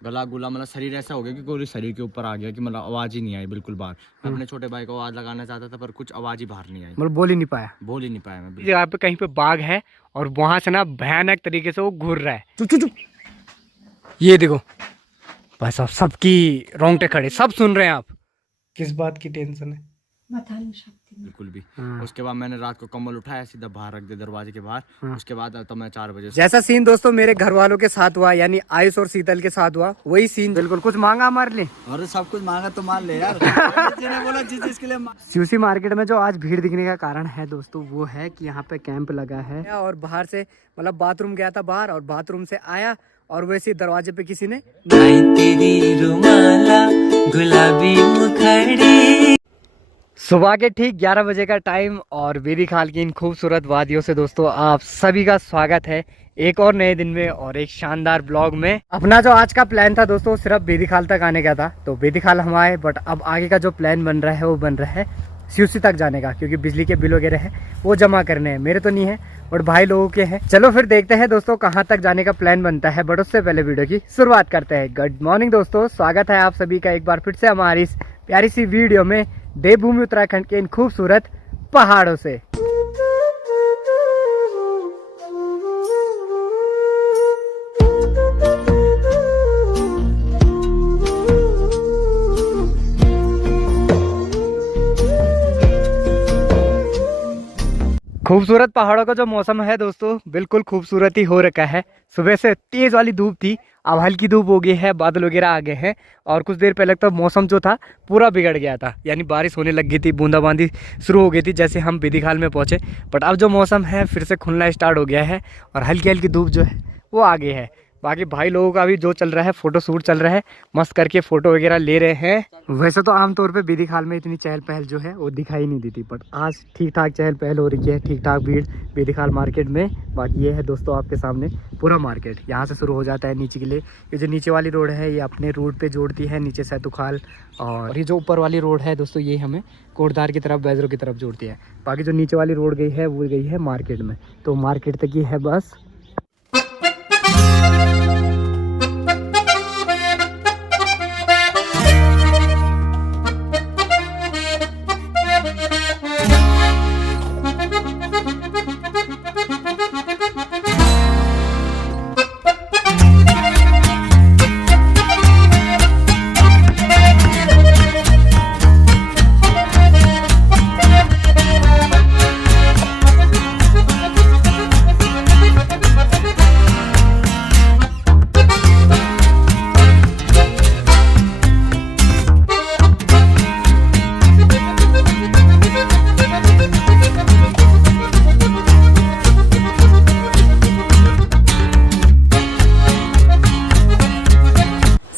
गला गुला मतलब शरीर ऐसा हो गया कि पूरे शरीर के ऊपर आ गया कि मतलब आवाज ही नहीं आई बिल्कुल बाहर। मैं अपने छोटे भाई को आवाज लगाना चाहता था पर कुछ आवाज ही बाहर नहीं आई, मतलब बोल ही नहीं पाया। बोल ही नहीं पाया मैं। जगह पे कहीं पे बाघ है और वहां से ना भयानक तरीके से वो घूर रहा है। चुप चुप चुप, ये देखो भाई साहब, सबकी रोंगटे खड़े, सब सुन रहे हैं आप। किस बात की टेंशन है? बता नहीं सकती बिल्कुल भी। उसके बाद मैंने रात को कंबल उठाया, सीधा बाहर रख दिया दरवाजे के बाहर। उसके बाद तो मैं 4 बजे जैसा सीन दोस्तों मेरे घर वालों के साथ हुआ, यानी आयुष और शीतल के साथ हुआ, वही सीन। बिल्कुल। कुछ मांगा हमारे लिए? और सब कुछ मांगा तो मान ले यार। बोला जिस चीज के लिए सीयूसी मार्केट में जो आज भीड़ दिखने का कारण है दोस्तों, वो है कि यहाँ पे कैंप लगा है और बाहर से मतलब बाथरूम गया था बाहर और बाथरूम से आया और वैसे दरवाजे पे किसी ने तेरी रुमाला गुलाबी मुखड़ी। सुबह के ठीक 11 बजे का टाइम और बेदी खाल की इन खूबसूरत वादियों से दोस्तों आप सभी का स्वागत है एक और नए दिन में और एक शानदार ब्लॉग में। अपना जो आज का प्लान था दोस्तों सिर्फ बेदी खाल तक आने का था, तो बेदी खाल हम आए, बट अब आगे का जो प्लान बन रहा है वो बन रहा है सीयूसी तक जाने का, क्योंकि बिजली के बिल वगैरह है वो जमा करने हैं। मेरे तो नहीं है बट भाई लोगों के हैं। चलो फिर देखते हैं दोस्तों कहाँ तक जाने का प्लान बनता है, बट उससे पहले वीडियो की शुरुआत करते हैं। गुड मॉर्निंग दोस्तों, स्वागत है आप सभी का एक बार फिर से हमारी इस प्यारी सी वीडियो में देवभूमि उत्तराखंड के इन खूबसूरत पहाड़ों से। खूबसूरत पहाड़ों का जो मौसम है दोस्तों बिल्कुल खूबसूरत ही हो रखा है। सुबह से तेज वाली धूप थी, अब हल्की धूप हो गई है, बादल वगैरह आ गए हैं और कुछ देर पहले तक मौसम जो था पूरा बिगड़ गया था, यानी बारिश होने लग गई थी, बूंदाबांदी शुरू हो गई थी जैसे हम बेदी खाल में पहुंचे। बट अब जो मौसम है फिर से खुलना स्टार्ट हो गया है और हल्की हल्की धूप जो है वो आ गई है। बाकी भाई लोगों का भी जो चल रहा है फोटो शूट चल रहा है, मस्त करके फोटो वगैरह ले रहे हैं। वैसे तो आमतौर पे बेदी खाल में इतनी चहल पहल जो है वो दिखाई नहीं देती, बट आज ठीक ठाक चहल पहल हो रही है, ठीक ठाक भीड़ बेदी खाल मार्केट में। बाकी ये है दोस्तों आपके सामने पूरा मार्केट, यहाँ से शुरू हो जाता है नीचे के लिए। ये जो नीचे वाली रोड है ये अपने रूट पे जोड़ती है नीचे सैतुखाल, और ये जो ऊपर वाली रोड है दोस्तों ये हमें कोटधार की तरफ बैजरों की तरफ जोड़ती है। बाकी जो नीचे वाली रोड गई है वो गई है मार्केट में, तो मार्केट तक ही है बस।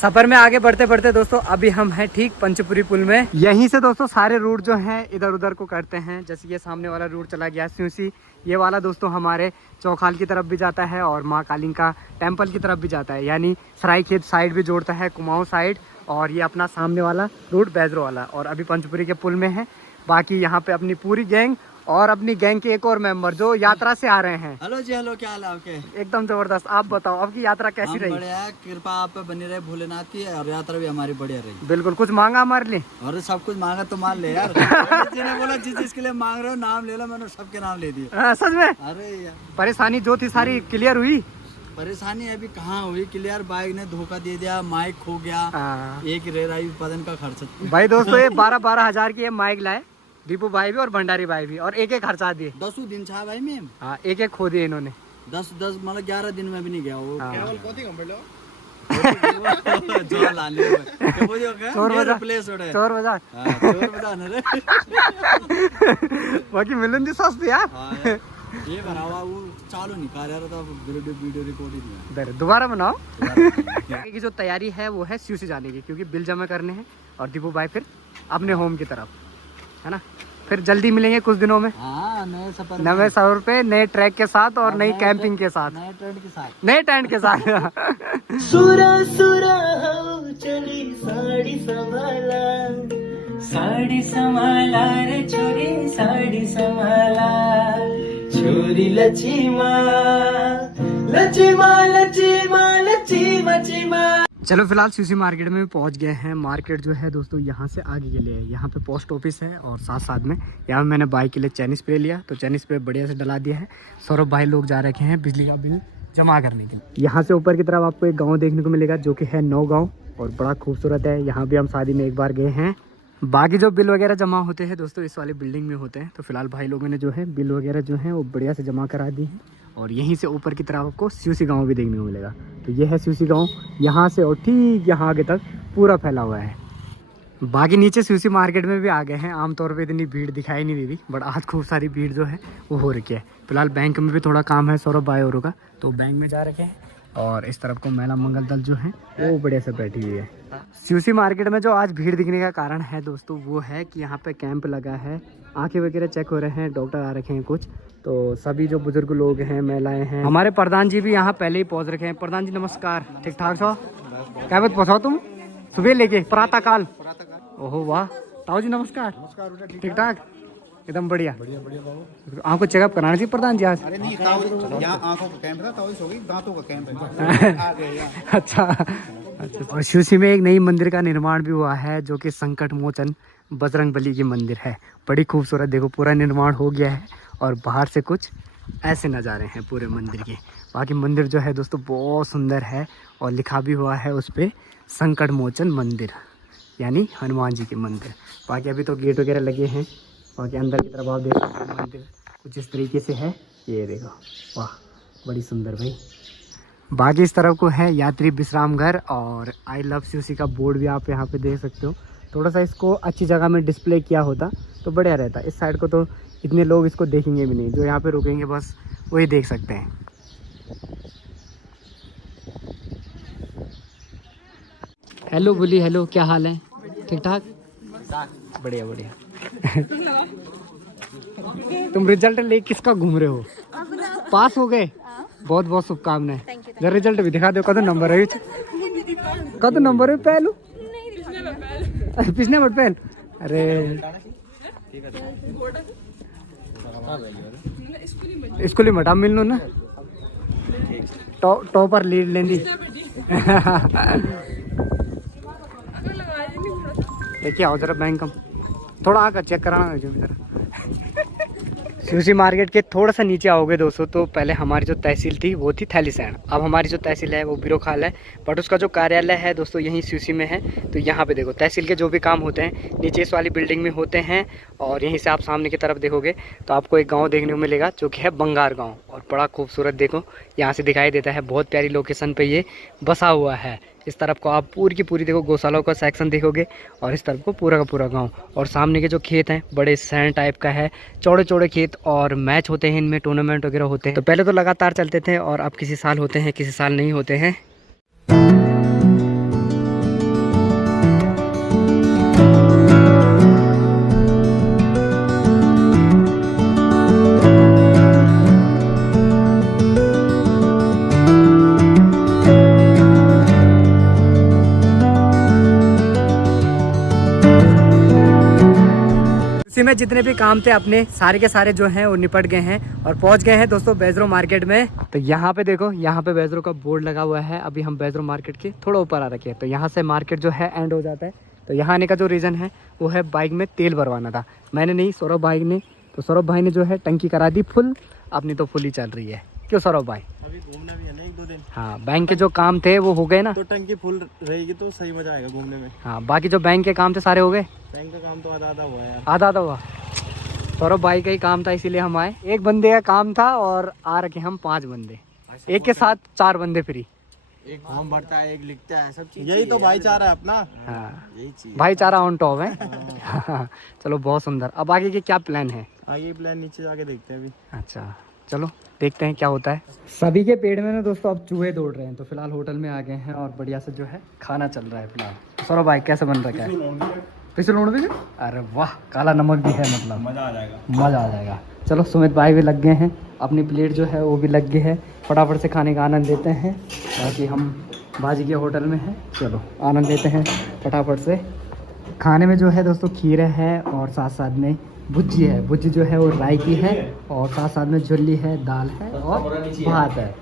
सफर में आगे बढ़ते बढ़ते दोस्तों अभी हम हैं ठीक पंचपुरी पुल में। यहीं से दोस्तों सारे रूट जो हैं इधर उधर को करते हैं, जैसे ये सामने वाला रूट चला गया सीयूसी, ये वाला दोस्तों हमारे चौखाल की तरफ भी जाता है और माँ कालिंका टेम्पल की तरफ भी जाता है, यानी सरायखेत साइड भी जोड़ता है, कुमाऊं साइड, और ये अपना सामने वाला रूट बैजरो वाला, और अभी पंचपुरी के पुल में है। बाकी यहाँ पे अपनी पूरी गैंग और अपनी गैंग के एक और मेंबर जो यात्रा से आ रहे हैं। हेलो जी, हेलो, क्या हाल है आपके? एकदम जबरदस्त। आप बताओ आपकी यात्रा कैसी रही? बढ़िया, कृपा आप पे बनी रहे भोलेनाथ की, और यात्रा भी हमारी बढ़िया रही। बिल्कुल। कुछ मांगा हमारे लिए? और सब कुछ मांगा तो मान ले यार। जिन्हें बोला जिस चीज के लिए मांग रहे हो नाम ले लो, मैंने सबके नाम ले दिए। सच में? अरे यार परेशानी जो थी सारी क्लियर हुई? परेशानी अभी कहाँ हुई क्लियर, बाइक ने धोखा दे दिया, माइक खो गया, एक रेराई बदन का खर्च। भाई दोस्तों ये 12-12 हजार की माइक लाए, दीपू भाई भी और भंडारी भाई भी, और एक एक खर्चा दिए। 10 दिन छा भाई मैम। हाँ, एक एक खो दिए इन्होंने। 10 मतलब 11 दिन में भी नहीं गया वो। चोर बाजार बाकी मिलन जी सस्ते यार। ये भरावा वो चालू नहीं कर रहा था, वीडियो रिकॉर्डिंग है। दोबारा बनाओ। की जो तैयारी है वो है सीयूसी जाने की, क्योंकि बिल जमा करने हैं और दीपू भाई फिर अपने होम की तरफ, है ना। फिर जल्दी मिलेंगे कुछ दिनों में। हाँ, नए सफर पे नए ट्रैक के साथ और नई कैंपिंग के साथ, नए टेंट के साथ। सुरा सुरा चली साड़ी संभाला, साड़ी संभाला रे छोरी, साड़ी संभाला, छोरी लचीमा लचीमा लचीमा लचीमा चीमा। चलो फिलहाल सीसी मार्केट में भी पहुंच गए हैं। मार्केट जो है दोस्तों यहाँ से आगे के लिए है। यहाँ पे पोस्ट ऑफिस है और साथ साथ में यहाँ मैंने बाइक के लिए चैनी स्प्रे लिया, तो चैनी स्प्रे बढ़िया से डला दिया है। सौरभ भाई लोग जा रखे हैं बिजली का बिल जमा करने के लिए। यहाँ से ऊपर की तरफ आपको एक गाँव देखने को मिलेगा जो कि है नौगांव और बड़ा खूबसूरत है। यहाँ भी हम शादी में एक बार गए हैं। बाकी जो बिल वगैरह जमा होते हैं दोस्तों इस वाली बिल्डिंग में होते हैं। तो फिलहाल भाई लोगों ने जो है बिल वगैरह जो है वो बढ़िया से जमा करा दी है। और यहीं से ऊपर की तरफ आपको सीयूसी गांव भी देखने को मिलेगा। तो ये है सीयूसी गांव, यहाँ से और ठीक यहाँ आगे तक पूरा फैला हुआ है। बाकी नीचे सीयूसी मार्केट में भी आ गए हैं। आमतौर पे इतनी भीड़ दिखाई नहीं देती, बट आज खूब सारी भीड़ जो है वो हो रखी है। फिलहाल बैंक में भी थोड़ा काम है सौरभ भाई औरों का, तो बैंक में जा रखे हैं। और इस तरफ को महिला मंगल दल जो है वो बढ़िया से बैठी हुई है। सीयूसी मार्केट में जो आज भीड़ दिखने का कारण है दोस्तों वो है कि यहाँ पे कैंप लगा है। आंखें वगैरह चेक हो रहे हैं, डॉक्टर आ रखे हैं कुछ, तो सभी जो बुजुर्ग लोग हैं, महिलाएं हैं। हमारे प्रधान जी भी यहाँ पहले ही पहुँच रखे हैं। प्रधान जी नमस्कार, ठीक ठाक छो? क्या बात पहुँचाओ तुम सुबह लेके प्रातः काल? ओहो वाह। ताऊ जी नमस्कार, ठीक ठाक एकदम बढ़िया। आंखों चेकअप कराना चाहिए प्रधान जी आज। अरे नहीं, यहाँ आंखों का कैंप था, दांतों का कैंप है। अच्छा। और सीयूसी में एक नई मंदिर का निर्माण भी हुआ है जो कि संकट मोचन बजरंगबली की मंदिर है। बड़ी खूबसूरत, देखो पूरा निर्माण हो गया है और बाहर से कुछ ऐसे नज़ारे हैं पूरे मंदिर के। बाकी मंदिर जो है दोस्तों बहुत सुंदर है और लिखा भी हुआ है उस पर संकट मोचन मंदिर, यानी हनुमान जी के मंदिर। बाकी अभी तो गेट वगैरह लगे हैं। बाकी अंदर की तरफ आप देख सकते हैं मंदिर कुछ इस तरीके से है। ये देखो, वाह बड़ी सुंदर भाई। बाकी इस तरफ को है यात्री विश्राम घर और आई लव सीयूसी का बोर्ड भी आप यहाँ पे देख सकते हो। थोड़ा सा इसको अच्छी जगह में डिस्प्ले किया होता तो बढ़िया रहता। इस साइड को तो इतने लोग इसको देखेंगे भी नहीं, जो यहाँ पे रुकेंगे बस वही देख सकते हैं। हेलो बोली, हेलो क्या हाल है? ठीक ठाक, बढ़िया बढ़िया। तुम रिजल्ट ले किसका घूम रहे हो? पास हो गए, बहुत बहुत शुभकामनाएं। जरा रिजल्ट भी दिखा दो, कदो नंबर है? कदो नंबर है? पहलू पिछले बट पहल। अरे स्कूल ही मटा मिलनो ना, टॉपर लीड लेंदी। देखिए आओ जरा बैंक थोड़ा आकर चेक कराना जो जरा। सीयूसी मार्केट के थोड़ा सा नीचे आओगे दोस्तों तो पहले हमारी जो तहसील थी वो थी थैलीसैंण। अब हमारी जो तहसील है वो बिरोखाल है, बट उसका जो कार्यालय है दोस्तों यहीं सीयूसी में है। तो यहाँ पे देखो तहसील के जो भी काम होते हैं नीचे इस वाली बिल्डिंग में होते हैं। और यहीं से आप सामने की तरफ देखोगे तो आपको एक गाँव देखने को मिलेगा जो कि है बंगार गाँव, और बड़ा खूबसूरत देखो यहाँ से दिखाई देता है। बहुत प्यारी लोकेशन पर ये बसा हुआ है। इस तरफ को आप पूरी की पूरी देखो गौशालाओं का सेक्शन देखोगे और इस तरफ को पूरा का पूरा गांव। और सामने के जो खेत हैं बड़े सैंड टाइप का है, चौड़े चौड़े खेत, और मैच होते हैं इनमें, टूर्नामेंट वगैरह होते हैं। तो पहले तो लगातार चलते थे और अब किसी साल होते हैं किसी साल नहीं होते हैं। उसी में जितने भी काम थे अपने सारे के सारे जो हैं वो निपट गए हैं और पहुंच गए हैं दोस्तों बैजरो मार्केट में। तो यहाँ पे देखो, यहाँ पे बैजरो का बोर्ड लगा हुआ है। अभी हम बैजरो मार्केट के थोड़ा ऊपर आ रखे हैं। तो यहाँ से मार्केट जो है एंड हो जाता है। तो यहाँ आने का जो रीज़न है वो है बाइक में तेल भरवाना था। मैंने नहीं, सौरभ भाई ने। तो सौरभ भाई ने जो है टंकी करा दी फुल, अपनी तो फुल ही चल रही है। क्यों सौरभ भाई? अभी घूमना भी है ना 1-2 दिन। हाँ, बैंक के जो काम थे वो हो गए ना, तो टंकी फुल रहेगी तो सही मजा आएगा घूमने में। हाँ, बाकी जो बैंक के काम थे सारे हो गए। बैंक का काम तो आधा हुआ है यार। आधा हुआ। सौरभ भाई का ही काम था इसीलिए हम आए। एक बंदे का काम था और आ रखे हम 5 बंदे, एक के साथ 4 बंदे फ्री। एक फॉर्म भरता है, एक लिखता है, सब चीज यही तो भाईचारा है अपना। हाँ, यही चीज भाईचारा ऑन टॉप है। चलो बहुत सुंदर। अब आगे के क्या प्लान है? आगे प्लान नीचे जाके देखते हैं अभी। अच्छा चलो देखते हैं क्या होता है। सभी के पेड़ में ना दोस्तों अब चूहे दौड़ रहे हैं। तो फिलहाल होटल में आ गए हैं और बढ़िया से जो है खाना चल रहा है फिलहाल। सौरभ भाई कैसे बन रखा है? पिछले लोड़ भी? अरे वाह, काला नमक भी है, मतलब मजा आ जाएगा, मज़ा आ जाएगा। चलो सुमित भाई भी लग गए हैं, अपनी प्लेट जो है वो भी लग गई है। फटाफट से खाने का आनंद लेते हैं। बाकी हम बाजी के होटल में हैं, चलो आनंद लेते हैं फटाफट से। खाने में जो है दोस्तों खीर है और साथ साथ में भुज्जी है। भुज्जी जो है वो राई की है और साथ साथ में झुल्ली है, दाल है और भात है।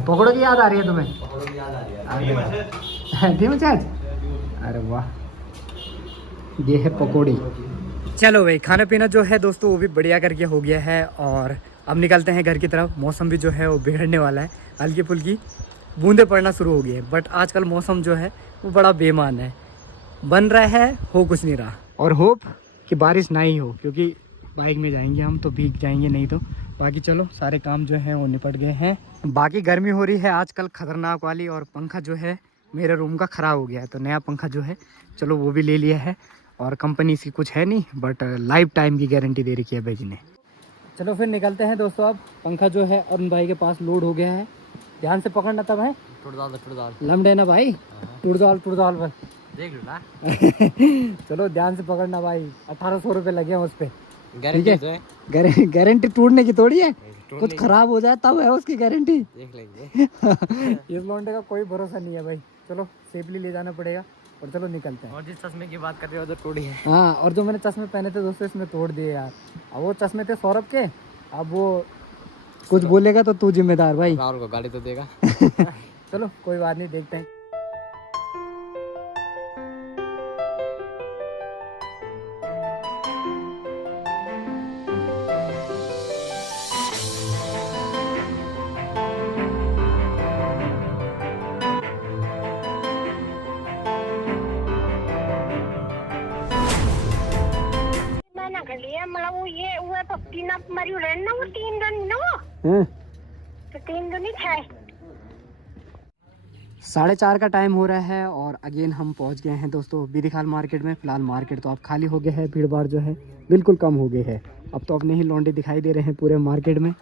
पकौड़ों की याद आ रही है तुम्हें? पकौड़ों की याद आ रही है। दी मुझे। अरे वाह, ये है पकौड़ी। चलो भाई, खाना पीना जो है दोस्तों वो भी बढ़िया करके हो गया है और अब निकलते हैं घर की तरफ। मौसम भी जो है वो बिगड़ने वाला है, हल्की फुल्की बूंदे पड़ना शुरू हो गई है। बट आजकल मौसम जो है वो बड़ा बेईमान है, बन रहा है हो कुछ नहीं रहा। और होप कि बारिश ना ही हो, क्योंकि बाइक में जाएंगे हम तो भीग जाएंगे नहीं तो। बाकी चलो सारे काम जो है वो निपट गए हैं। बाकी गर्मी हो रही है आजकल खतरनाक वाली, और पंखा जो है मेरे रूम का ख़राब हो गया है तो नया पंखा जो है चलो वो भी ले लिया है। और कंपनी इसकी कुछ है नहीं, बट लाइफ टाइम की गारंटी दे रखी है भाई जी ने। चलो फिर निकलते हैं दोस्तों। अब पंखा जो है अरुण भाई के पास लोड हो गया है। ध्यान से पकड़ना तब है, लमडे ना भाई, टूट जाल बस देख लो ना। चलो ध्यान से पकड़ना भाई, 1800 रुपये लगे हैं उस पर। ठीक है, गारंटी टूटने की थोड़ी है, कुछ खराब हो जाए तब है उसकी गारंटी, देख लेंगे। इस लौंडे का कोई भरोसा नहीं है भाई। चलो सेफली ले जाना पड़ेगा और चलो निकलते हैं। और जिस चश्मे की बात कर रहे हो तो टूटी है। हाँ, और जो मैंने चश्मे पहने थे दोस्तों इसमें तोड़ दिए यार। अब वो चश्मे थे सौरभ के, अब वो कुछ बोलेगा तो तू जिम्मेदार भाई, राहुल को गाली तो देगा। चलो कोई बात नहीं, देखते हैं। वो ये हुआ तो 3 मरी ना, वो 3 दिन ना, तो 3 दिन ही थे। 4:30 का टाइम हो रहा है और अगेन हम पहुंच गए हैं दोस्तों बीदीखाल मार्केट में। फिलहाल मार्केट तो अब खाली हो गया है, भीड़ भाड़ जो है बिल्कुल कम हो गई है। अब तो अपने ही लौंडे दिखाई दे रहे हैं पूरे मार्केट में।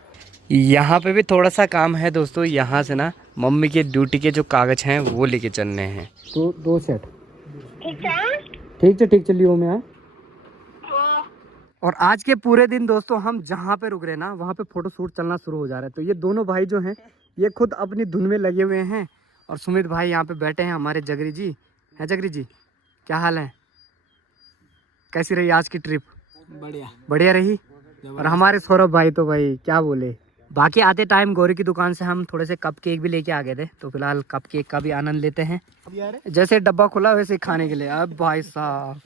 यहाँ पे भी थोड़ा सा काम है दोस्तों, यहाँ से ना मम्मी के ड्यूटी के जो कागज हैं वो लेके चलने हैं। तो 2 सेट ठीक चलिए मैं। और आज के पूरे दिन दोस्तों हम जहाँ पे रुक रहे ना वहाँ पे फोटो शूट चलना शुरू हो जा रहा है। तो ये दोनों भाई जो हैं ये खुद अपनी धुन में लगे हुए हैं। और सुमित भाई यहाँ पे बैठे हैं, हमारे जगरी जी है। जगरी जी क्या हाल है, कैसी रही आज की ट्रिप? बढ़िया रही। और हमारे सौरभ भाई तो भाई क्या बोले। बाकी आते टाइम गौरी की दुकान से हम थोड़े से कप केक भी लेके आ गए थे, तो फिलहाल कप केक का भी आनंद लेते हैं। जैसे डब्बा खुला वैसे खाने के लिए। अब भाई साहब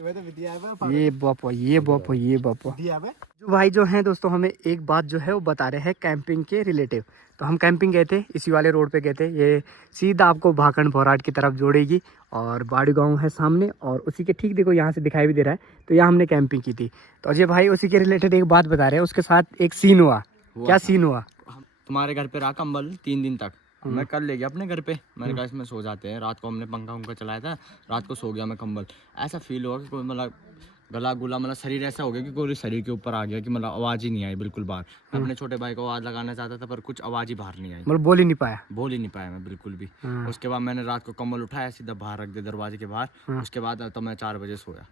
ये बापा जो भाई जो हैं दोस्तों हमें एक बात जो है वो बता रहे हैं कैंपिंग के रिलेटिव। तो हम कैंपिंग गए थे, इसी वाले रोड पे गए थे। ये सीधा आपको भाखंड भौराट की तरफ जोड़ेगी और बाड़ी गाँव है सामने, और उसी के ठीक देखो यहाँ से दिखाई भी दे रहा है। तो यहाँ हमने कैंपिंग की थी। तो अजय भाई उसी के रिलेटेड एक बात बता रहे हैं, उसके साथ एक सीन हुआ। क्या सीन हुआ? तुम्हारे घर पे रहा कंबल 3 दिन तक, मैं कल ले गया अपने घर पे। मैंने कहा इसमें सो जाते हैं। रात को हमने पंखा चलाया था, रात को सो गया मैं कंबल। ऐसा फील हुआ कि कोई मतलब गला गुला मतलब शरीर ऐसा हो गया कि कोई शरीर के ऊपर आ गया कि मतलब आवाज़ ही नहीं आई बिल्कुल बाहर। मैं अपने छोटे भाई को आवाज़ लगाना चाहता था पर कुछ आवाज़ ही बाहर नहीं आई, मतलब बोल ही नहीं पाया मैं बिल्कुल भी। उसके बाद मैंने रात को कंबल उठाया, सीधा बाहर रख दिया दरवाजे के बाहर। उसके बाद तो मैं 4 बजे सोया।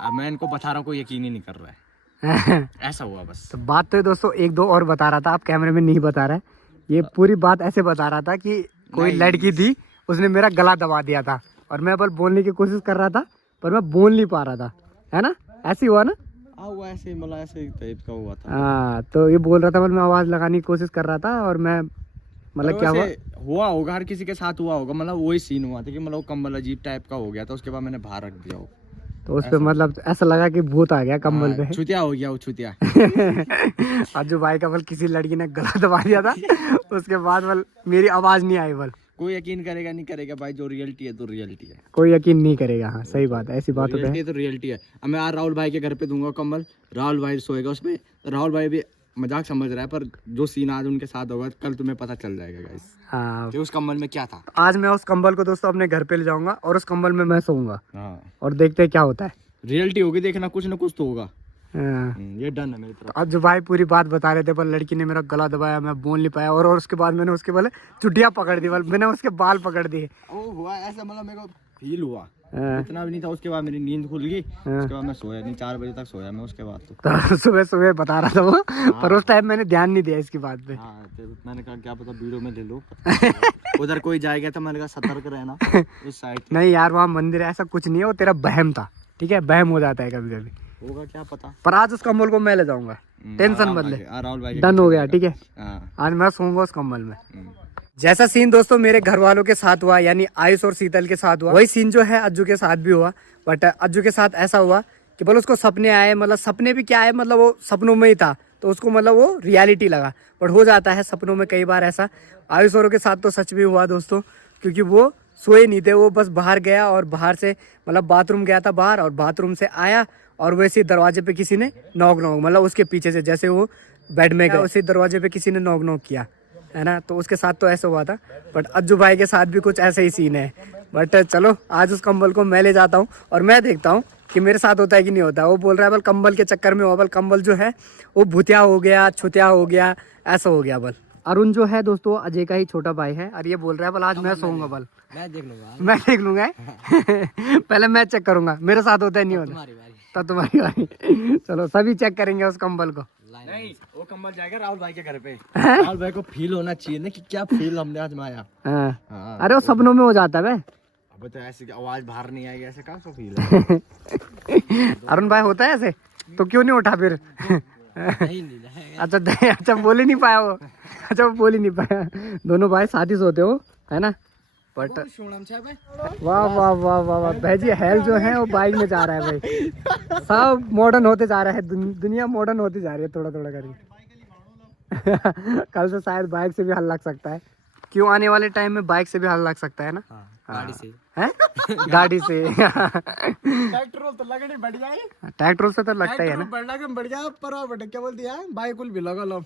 अब मैं इनको बता रहा हूँ, कोई यकीन ही नहीं कर रहा है। ऐसा हुआ बस। तो बात तो दोस्तों 1-2 और बता रहा था, आप कैमरे में नहीं बता रहा है। ये पूरी बात ऐसे बता रहा था कि कोई लड़की थी, उसने मेरा गला दबा दिया था और मैं बस बोलने की कोशिश कर रहा था पर मैं बोल नहीं पा रहा था, है ना? ऐसे हुआ ना? हुआ ऐसे, मतलब ऐसे टाइप का हुआ था। हाँ, तो ये बोल रहा था, मैं आवाज लगाने की कोशिश कर रहा था और मैं मतलब क्या हुआ होगा, हर किसी के साथ हुआ होगा। मतलब वही सीन हुआ था कि मतलब कंबल अजीब टाइप का हो गया था। उसके बाद मैंने बाहर रख दिया हो, तो उस पे मतलब ऐसा लगा कि भूत आ गया कंबल पे। छुतिया हो गया वो, छुतिया। और जो भाई का बल किसी लड़की ने गला दबा दिया था उसके बाद बल मेरी आवाज नहीं आई। बल कोई यकीन करेगा नहीं करेगा भाई, जो रियलिटी है तो रियलिटी है, कोई यकीन नहीं करेगा। हाँ सही बात है, ऐसी बात है तो रियलिटी है। अब मैं राहुल भाई के घर पे दूंगा कंबल, राहुल भाई सोएगा उसमें। राहुल भाई भी मजाक समझ रहा है पर जो सीन आज उनके साथ होगा कल तुम्हें पता चल जाएगा गाइस। हाँ, कि उस कंबल में क्या था। आज मैं उस कंबल को दोस्तों अपने घर पे ले जाऊंगा और उस कंबल में मैं सोऊंगा। हाँ, और देखते हैं क्या होता है। रियलिटी होगी, देखना कुछ ना कुछ तो होगा। ये डन है मेरी तरफ। अब जो भाई पूरी बात बता रहे थे, पर लड़की ने मेरा गला दबाया, मैं बोल नहीं पाया। और उसके बाद मैंने उसके बोले चुटिया पकड़ दी, मैंने उसके बाल पकड़ दिए। वो हुआ ऐसा, मतलब मेरे को फील हुआ, इतना भी नहीं था। उसके बाद मेरी नींद खुल गई, उसके बाद मैं सोया नहीं, 4 बजे तक सोया मैं। उसके बाद तो सुबह बता रहा था वो। पर उस टाइम मैंने ध्यान नहीं दिया इसकी बात पे। मैंने कहा क्या पता वीडियो में ले लो। उधर कोई जाएगा तो मैंने कहा सतर्क रहना इस साइड। नहीं यार, वहाँ मंदिर है, ऐसा कुछ नहीं है, वो तेरा बहम था। ठीक है, बहम हो जाता है कभी कभी, होगा क्या पता। पर आज उस कंबल को मैं ले जाऊंगा, टेंशन मत ले। डन हो गया, ठीक है। आज मैं सोऊंगा उस कंबल में। जैसा सीन दोस्तों मेरे घर वालों के साथ हुआ, यानी आयुष और शीतल के साथ हुआ, वही सीन जो है अज्जू के साथ भी हुआ। बट अज्जू के साथ ऐसा हुआ कि बोलो उसको सपने आए, मतलब सपने भी क्या है, मतलब वो सपनों में ही था तो उसको मतलब वो रियलिटी लगा। बट हो जाता है सपनों में कई बार ऐसा। आयुष औरों के साथ तो सच में हुआ दोस्तों, क्योंकि वो सोए नहीं थे, वो बस बाहर गया और बाहर से मतलब बाथरूम गया था बाहर, और बाथरूम से आया और वैसे दरवाजे पे किसी ने नॉक मतलब उसके पीछे से जैसे वो बेड में गया उसी दरवाजे पे किसी ने नॉक किया, है ना। तो उसके साथ तो ऐसा हुआ था। बट अज्जू भाई के साथ भी कुछ ऐसा ही सीन है। बट चलो आज उस कंबल को मैं ले जाता हूँ और मैं देखता हूँ कि मेरे साथ होता है कि नहीं होता। वो बोल रहा है बल कंबल के चक्कर में हो, बल कंबल जो है वो भूतिया हो गया, छुतिया हो गया, ऐसा हो गया बल। अरुण जो है दोस्तों अजय का ही छोटा भाई है, और ये बोल रहा है बल आज मैं सोऊंगा, बल मैं देख लूंगा, मैं देख लूंगा पहले मैं चेक करूंगा, मेरे साथ होता है नहीं होता तो तुम्हारी बारी। चलो सभी चेक करेंगे उस कंबल को। नहीं वो कंबल जाएगा राहुल भाई के घर पे। राहुल भाई को फील होना चाहिए ना कि क्या फील हमने आजमाया। हाँ। अरे वो सपनों में हो जाता है। अब तो ऐसी आवाज बाहर नहीं आएगी, ऐसे कहाँ सो फील है। अरुण भाई होता है ऐसे तो क्यों नहीं उठा फिर? अच्छा बोल ही नहीं पाया वो। अच्छा वो बोल ही नहीं पाया। दोनों भाई साथ ही सोते हो, है ना। बट वाह वाह वाह वाह वाह भाई जी, हेल जो है वो बाइक में जा रहा है भाई। सब मॉडर्न होते जा रहा है, दुनिया मॉडर्न होती जा रही है थोड़ा थोड़ा करके। कल से शायद बाइक से भी हल लग सकता है। क्यों आने वाले टाइम में बाइक से भी हल लग सकता है ना। गाड़ी से है गाड़ी से। ट्रैक्टर तो लगने बढ़ जाए, ट्रैक्टर से तो लगता ही है ना। बढ़ जाए पर क्या बोलती है बाइक भी लगा लो।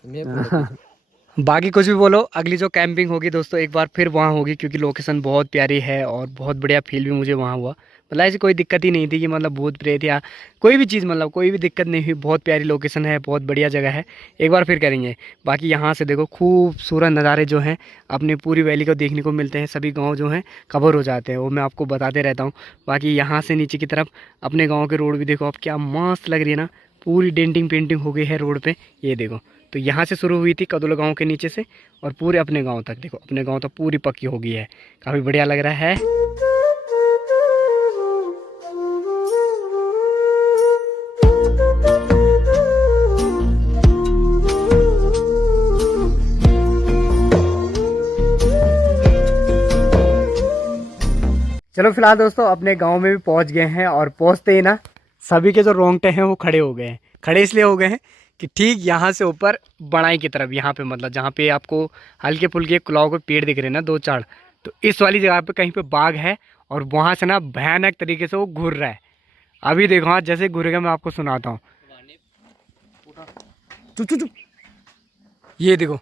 बाकी कुछ भी बोलो, अगली जो कैंपिंग होगी दोस्तों एक बार फिर वहाँ होगी, क्योंकि लोकेशन बहुत प्यारी है और बहुत बढ़िया फील भी मुझे वहाँ हुआ। मतलब ऐसी कोई दिक्कत ही नहीं थी कि मतलब भूत प्रेत या कोई भी चीज़, मतलब कोई भी दिक्कत नहीं हुई। बहुत प्यारी लोकेशन है, बहुत बढ़िया जगह है, एक बार फिर करेंगे। बाकी यहाँ से देखो खूबसूरत नज़ारे जो हैं अपने पूरी वैली को देखने को मिलते हैं। सभी गाँव जो हैं कवर हो जाते हैं, वो मैं आपको बताते रहता हूँ। बाकी यहाँ से नीचे की तरफ अपने गाँव के रोड भी देखो आप, क्या मस्त लग रही है ना। पूरी डेंटिंग पेंटिंग हो गई है रोड पे, ये देखो। तो यहाँ से शुरू हुई थी कदुल गांव के नीचे से और पूरे अपने गांव तक देखो, अपने गांव तक पूरी पक्की हो गई है। काफ़ी बढ़िया लग रहा है। चलो फिलहाल दोस्तों अपने गांव में भी पहुंच गए हैं, और पहुंचते ही ना सभी के जो रोंगटे हैं वो खड़े हो गए हैं। खड़े इसलिए हो गए हैं कि ठीक यहाँ से ऊपर बड़ाई की तरफ, यहाँ पे मतलब जहाँ पे आपको हल्के फुल्के कुलाव के पेड़ दिख रहे हैं ना, 2-4, तो इस वाली जगह पे कहीं पे बाघ है और वहाँ से ना भयानक तरीके से वो घूर रहा है। अभी देखो हाँ जैसे घूरेगा मैं आपको सुनाता हूँ। चुप चुप चुप, ये देखो,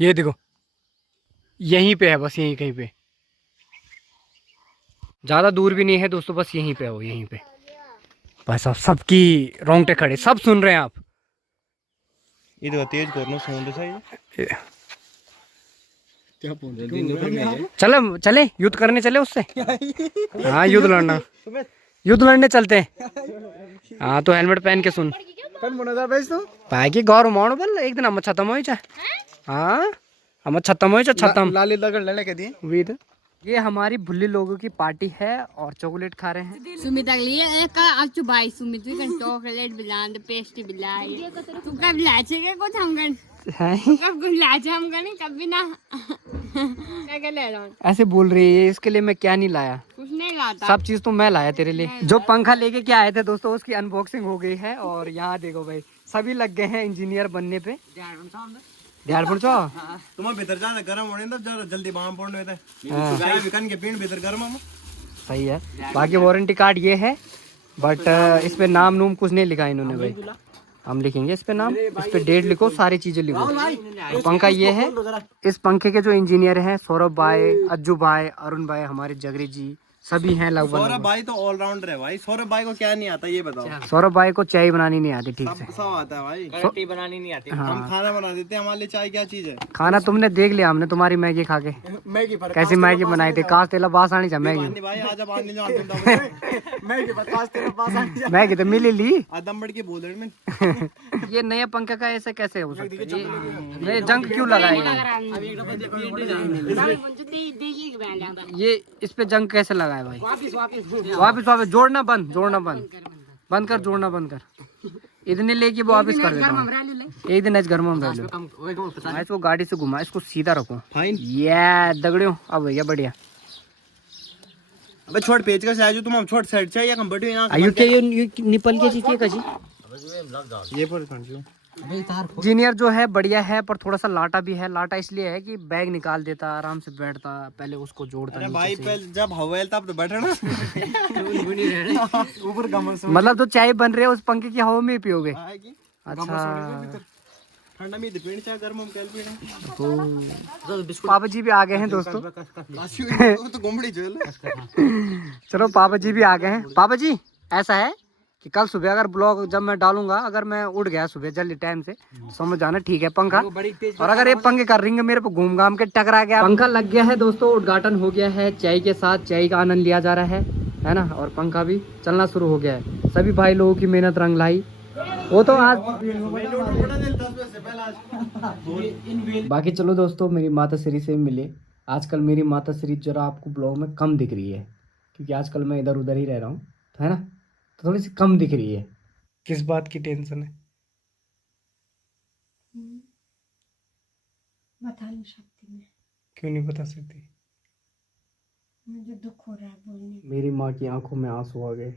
ये देखो, यहीं पे है, बस यहीं कहीं पे, ज़्यादा दूर भी नहीं है दोस्तों, बस यहीं पे हो, यहीं पे। भाई साहब सबकी रोंगटे खड़े, सब सुन रहे हैं आप। इधर तेज करना साउंड सही। चलो चले युद्ध करने चले उससे। हाँ युद्ध लड़ना, युद्ध लड़ने चलते हैं। हाँ तो हेलमेट पहन के सुन भाई की गौर मानो बल एक दिन हम छतम हो जाए। हाँ हम छतम हो जाए, छतम लाली लगड़ लड़े के दी विद। ये हमारी भुल्ली लोगों की पार्टी है और चॉकलेट खा रहे हैं। सुमित अगली एक आचु भाई सुमित भी कन चॉकलेट बिलान द पेस्ट्री बिलाई तू कब लाचे के कुछ हम कन कब कुछ लाचे हम कन कभी ना क्या कर ले रहा ऐसे बोल रही है, इसके लिए मैं क्या नहीं लाया, कुछ नहीं लाता, सब चीज तो मैं लाया तेरे लिए। जो पंखा लेके क्या आए थे दोस्तों उसकी अनबॉक्सिंग हो गई है, और यहाँ देखो भाई सभी लग गए हैं इंजीनियर बनने पे। तुम्हारे भीतर जाना गर्म होने दो, जरा जल्दी बाम पड़ने थे सुबह विकन के पीण भीतर गर्म हम। सही है। बाकी वारंटी कार्ड ये है, बट इस पे नाम नूम कुछ नहीं लिखा इन्होंने भाई, हम लिखेंगे इस पे नाम, इस पे डेट लिखो, सारी चीजें लिखो। तो पंखा ये है। इस पंखे के जो इंजीनियर हैं सौरभ भाई, अज्जू भाई, अरुण भाई, हमारे जगरी जी सभी हैं लगभग। सौरभ भाई तो ऑलराउंडर है भाई। सौरभ भाई को क्या नहीं आता ये बताओ। सौरभ भाई को चाय बनानी नहीं आती ठीक से, सब आता है भाई। रोटी बनानी नहीं आती। हम खाना बना देते हैं, हमारे लिए चाय क्या चीज है। खाना तुमने देख लिया, हमने तुम्हारी मैगी खा के मैगी पर कैसी मैगी बनाई थी। काश तेला बास आनी चाहिए मैगी, भाई आज अब आने जाओ मैगी पर काश तेरा पास आ मैगी तो मिली ली। आदम बढ़ के बोल रहे मैं। ये नया पंखे का ऐसे कैसे हो सकता है? ये जंग क्यों लगाएगा? ये इस पे जंग कैसे लगाए भाई? वापिस जोड़ना बंद, जोड़ना बंद, बंद कर, जोड़ना बंद कर। इतने लेके वो वापस कर देता हूँ। एक दिन आज घर में हम रह लो। इसको गाड़ी से घुमा, इसको सीधा रखो। फाइन। ये दगड़ियों अब भैया बढ़िया। अबे छोड़ पेच का साइज तुम हम छोड़ साइड चाहिए हम बड़ी ना आयु के ये निपल के चीज कजी ये पर कंजू जीनियर जो है बढ़िया है, पर थोड़ा सा लाटा भी है। लाटा इसलिए है कि बैग निकाल देता, आराम से बैठता, पहले उसको जोड़ता। अरे भाई पहले जब हवेल तब तो बैठे ना ऊपर कमर से मतलब तो चाय बन रही है उस पंखे की हवा में ही पियोगे? आएगी। अच्छा ठंडा में दीपेंड चाय गर्म हम कैल पीना पापा जी भी आ गए हैं दोस्तों। तो गुमड़ी जो चलो पापा जी भी आ गए हैं। पापा जी ऐसा है कि कल सुबह अगर ब्लॉग जब मैं डालूंगा, अगर मैं उठ गया सुबह जल्दी टाइम से, समझ जाना ठीक है पंखा। और अगर ये पंखे का रिंग मेरे को घूम घाम के टकरा गया। पंखा लग गया है दोस्तों, उद्घाटन हो गया है। चाय के साथ चाय का आनंद लिया जा रहा है ना। और पंखा भी चलना शुरू हो गया है। सभी भाई लोगों की मेहनत रंग लाई। वो तो आज बाकी चलो दोस्तों, मेरी माता श्री से मिले। आजकल मेरी माता श्री जरा आपको ब्लॉग में कम दिख रही है, क्योंकि आजकल मैं इधर उधर ही रह रहा हूँ, है ना, तो थोड़ी सी कम दिख रही है। किस बात की टेंशन है? बता नहीं सकती मैं, क्यों नहीं बता सकती? मुझे दुख हो रहा है बोलने। मेरी माँ की आंखों में आंसू आ गए।